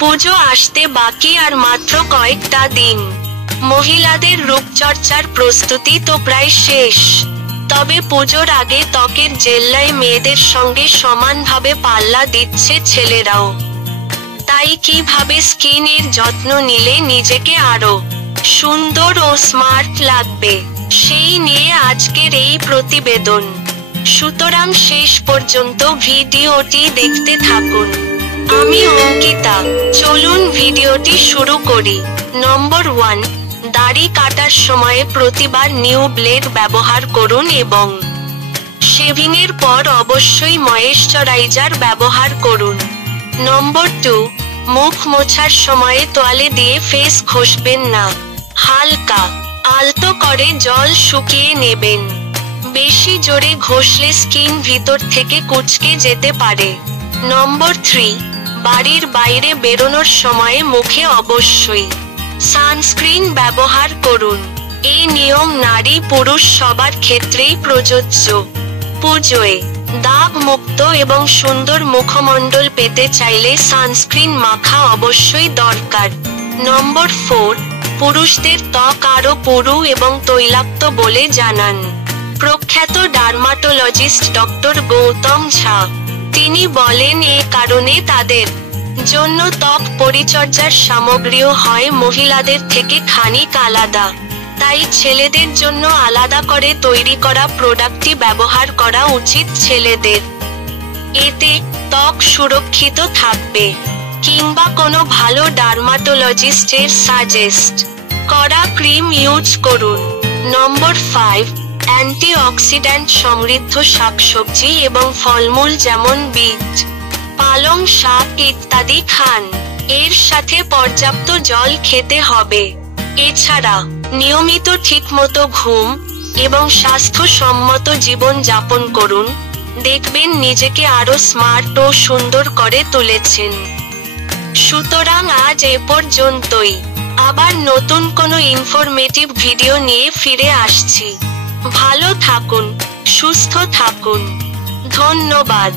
পুজো আসতে বাকি আর মাত্র কয়েকটা দিন। মহিলাদের রূপচর্চার প্রস্তুতি তো প্রায় শেষ। তবে পুজোর আগে ত্বকের জেল্লায় মেয়েদের সঙ্গে সমানভাবে পাল্লা দিচ্ছে ছেলেরাও। তাই কিভাবে স্কিনের যত্ন নিলে নিজেকে আরো সুন্দর ও স্মার্ট লাগবে, সেই নিয়ে আজকের এই প্রতিবেদন। সুতরাং শেষ পর্যন্ত ভিডিওটি দেখতে থাকুন। আমি অঙ্কিতা, চলুন ভিডিওটি শুরু করি। নম্বর 1, দাড়ি কাটার সময়ে প্রতিবার নিউ ব্লেড ব্যবহার করুন এবং শেভিংয়ের পর অবশ্যই ময়েশ্চারাইজার ব্যবহার করুন। নম্বর 2, মুখ মোছার সময়ে তোয়ালে দিয়ে ফেস ঘষবেন না। হালকা আলতো করে জল শুকিয়ে নেবেন। বেশি জোরে ঘষলে স্কিন ভিতর থেকে কুঁচকে যেতে পারে। নম্বর 3, বাড়ির বাইরে বেরোনোর সময়ে মুখে অবশ্যই সানস্ক্রিন ব্যবহার করুন। এই নিয়ম নারী পুরুষ সবার ক্ষেত্রেই প্রযোজ্য। পুজোয় দাগ মুক্ত এবং সুন্দর মুখমণ্ডল পেতে চাইলে সানস্ক্রিন মাখা অবশ্যই দরকার। নম্বর 4, পুরুষদের ত্বক আরও পুরু এবং তৈলাক্ত বলে জানান প্রখ্যাত ডার্মাটোলজিস্ট ডক্টর গৌতম ঝা। তিনি বলেন এ কারণে তাদের জন্য ত্বক পরিচর্যার সামগ্রীও হয় মহিলাদের থেকে খানিক আলাদা। তাই ছেলেদের জন্য আলাদা করে তৈরি করা প্রোডাক্টটি ব্যবহার করা উচিত ছেলেদের। এতে ত্বক সুরক্ষিত থাকবে। কিংবা কোনো ভালো ডার্মাটোলজিস্টের সাজেস্ট করা ক্রিম ইউজ করুন। নম্বর 5, অ্যান্টিঅক্সিডেন্ট সমৃদ্ধ শাকসবজি এবং ফলমূল যেমন বিট, পালং শাক ইত্যাদি খান। এর সাথে পর্যাপ্ত জল খেতে হবে। এছাড়া নিয়মিত ঠিকমতো ঘুম এবং স্বাস্থ্যসম্মত জীবন যাপন করুন। দেখবেন নিজেকে আরো স্মার্ট ও সুন্দর করে তুলেছেন। সুতরাং আজ এ পর্যন্তই। আবার নতুন কোনো ইনফরমেটিভ ভিডিও নিয়ে ফিরে আসছি। ভালো থাকুন, সুস্থ থাকুন। ধন্যবাদ।